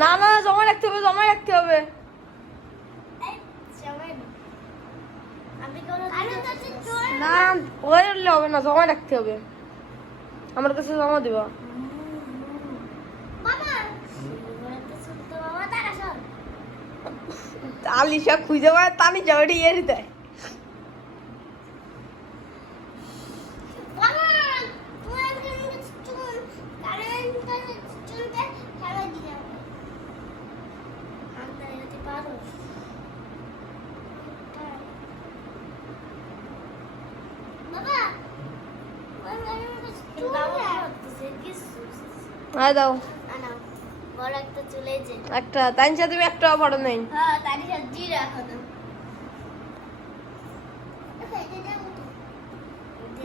না না জমা রাখতে হবে, জমা রাখতে হবে। না ওই হবে না, জমা রাখতে হবে। আমার কাছে জমা দিবা। আলিশা খুঁজে পায় তানি যাওয়াটি ইয়ে দেয়। দাও একটা, তানিশা তুমি একটা বড় নেই।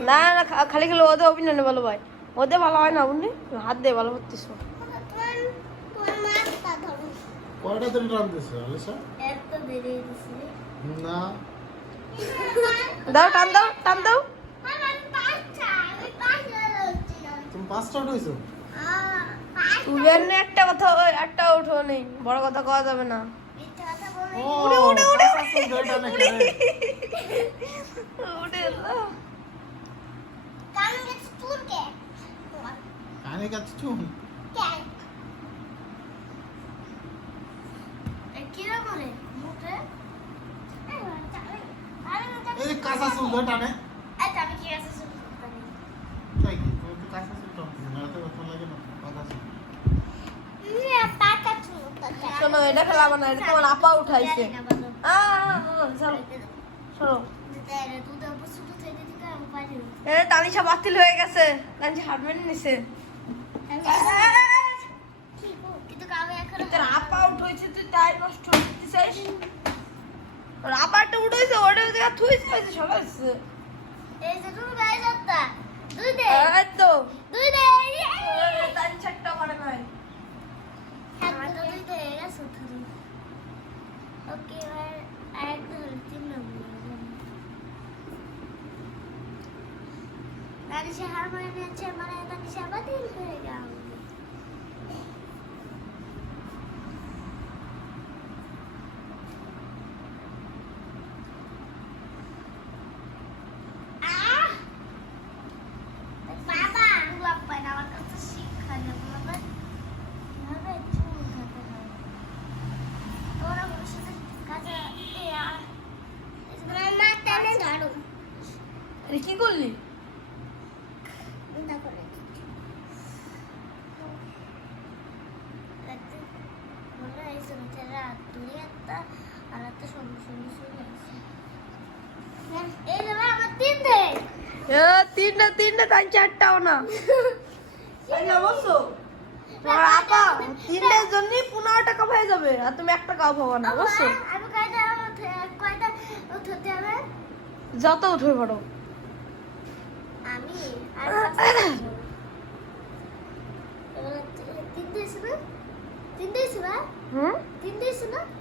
না না খালি খালি ওদের অভিনয় ভালো ভাই, ওদের ভালো হয় না বুঝলি, হাত দিয়ে ভালো করতেছ। কয়টা তুমি টানতেছো আলিশা? এত দেরি দিছি না দাও, টান দাও, টান দাও। তুমি পাঁচটা উঠেছো? তুলে নে একটা কথা, ওই একটা উঠো নেই, বড় কথা কওয়া যাবে না। ও উড়ে উড়ে উড়ে উড়ে কানে কাছে চুন এই কাঁচা চুল ধরে টানে। তাই কি তুমি তো কাঁচা চুল টানতেছো না, এত কথা লাগে না কাঁচা চুল। শোনো, এটা খেলাবো না, এটা তোমার আপা উঠাইছে। শোনো, এটা তানিশা বাতিল হয়ে গেছে, তানিশা হারমেন নিছে। তোর আপা উঠাইছে, তুই তাই নষ্ট করতে চাইস? তোর আপারটা উঠাইছে, ওটা জায়গা থুইছে, সবাইছে। এই তো তানিশা একটা করে নাই। হার মানে নিয়েছে, মানে তানিশা বাতিল হয়ে গেল। কি করলি? তিনটে তাই চারটাও না। তোমার আপা তিনটের জন্য 15 টাকা হয়ে যাবে, আর তুমি 1 টাকাও পাবো না, বুঝছো? যত উঠে পড়ো।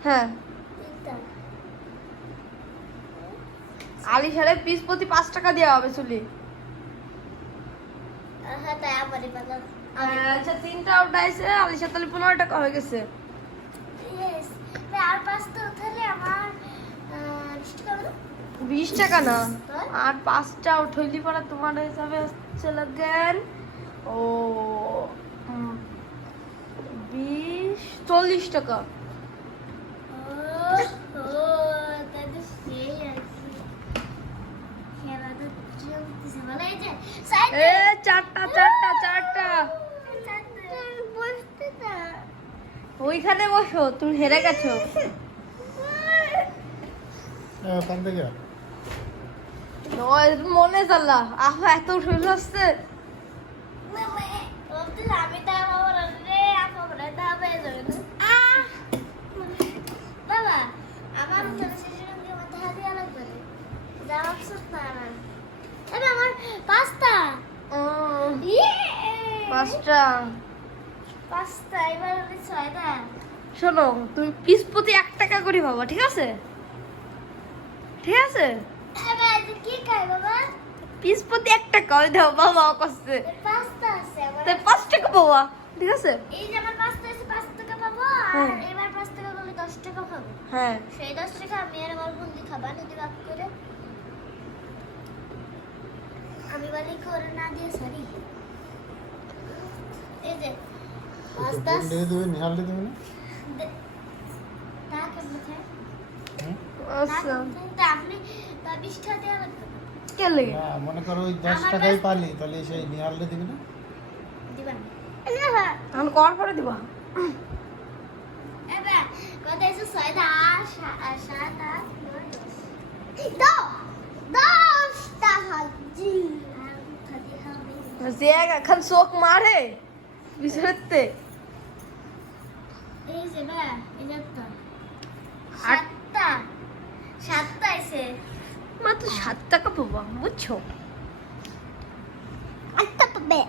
হ্যাঁ, আলিশারে পিস প্রতি 5 টাকা দেওয়া হবে চুলি। আচ্ছা, 3টা উঠাইছে আলিশা, তাহলে 15 টাকা হয়ে গেছে। আর 5টা উঠালে আমার 20 টাকা না, আর 5টা উঠলি পরে তোমার হিসাবে হচ্ছে লাগেন ও 20-40 টাকা। চারটা ওইখানে বসো, তুমি হেরে গেছো। মনে চাল্লা আহা এত শরীর আসছে। বাবা আমার আমার 5টা এবার 6টা। শোনো, তুমি পিস প্রতি 1 টাকা করে পাবা, ঠিক আছে? ঠিক আছে, কি খাই বাবা? পিস প্রতি 1 টাকা ওই দাও বাবা করছে পাঁচটা আছে আমার। তাই 5 টাকা বাবা ঠিক আছে এই যে আমার পাঁচটা আছে 5 টাকা পাবো হ্যাঁ। আর এবার 5 টাকা করলে 10 টাকা পাবো। হ্যাঁ সেই 10 টাকা আমি আর আমার বন্ধু খাবা যদি ভাগ করে। আমি বলি করে না দিয়ে সরি। এই যে 5 10 দিয়ে দেবে নিহাল দিয়ে দেবে না টাকা মুখে আচ্ছা আপনি 20 টাকা দেওয়া লাগবে না। কে লাগে না মনে করো ওই 10 টাকাই পালি তাহলে সেই নিহাল দিয়ে দিবি না দিবেন এখন কর করে দিবা এবার কত আছে 6 10 7 8 দাও 10 টাকা জি খাদি হবে যে এখন চোখ মারে বিছাতে এই যে বা এই যে তো আট। 7টা আছে মাত্র 7 টাকা বাবা বুঝছো 8টা পাবে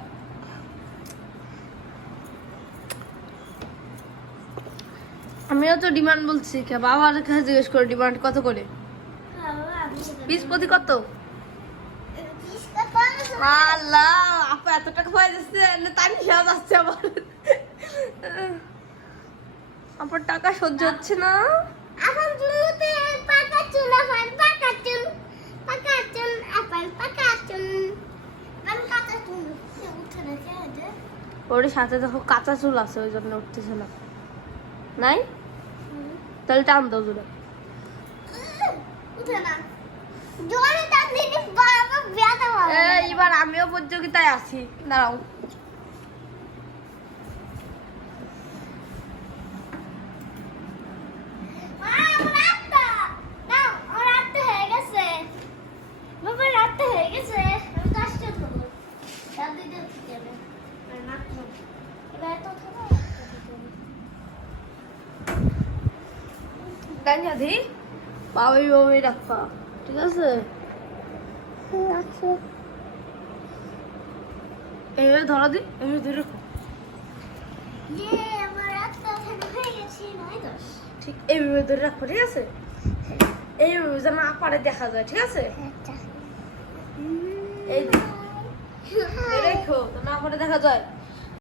আমিও তো ডিমান্ড বলছি কে বাবার কাছে জিজ্ঞেস করে ডিমান্ড কত করে পিস প্রতি কত আল্লাহ আপা এত টাকা পাই যাচ্ছে না তার হিসাব আসছে আমার আমার টাকা সহ্য হচ্ছে না এখন জুতে পাকা চুল আপন পাকা চুল আপন পাকা চুল মান পাকা চুল উঠে না কে ওর সাথে দেখো কাঁচা চুল আছে ওই জন্য উঠতেছে না নাই তাহলে টান দাও জোরে উঠে না জোরে টান দিলে বাবা ব্যথা হবে এবার আমিও প্রতিযোগিতায় আছি দাঁড়াও মা আমার রাতটা না আমার রাতটা হয়ে গেছে বাবা রাতটা হয়ে গেছে আমি কাজটা করব সব দিতে যাবে আর না এবার তো খাবো গান সাথী বাবাই বাবাই রাখবা ঠিক আছে আচ্ছা এইভাবে ধরা দি এইভাবে ধরে রাখো ইয়ে আমার রাতটা হয়ে গেছে 9:10 ঠিক এইভাবে ধরে রাখো ঠিক আছে এইভাবে যেন আপারে দেখা যায় ঠিক আছে আচ্ছা এই রেখো যেন আপারে দেখা যায়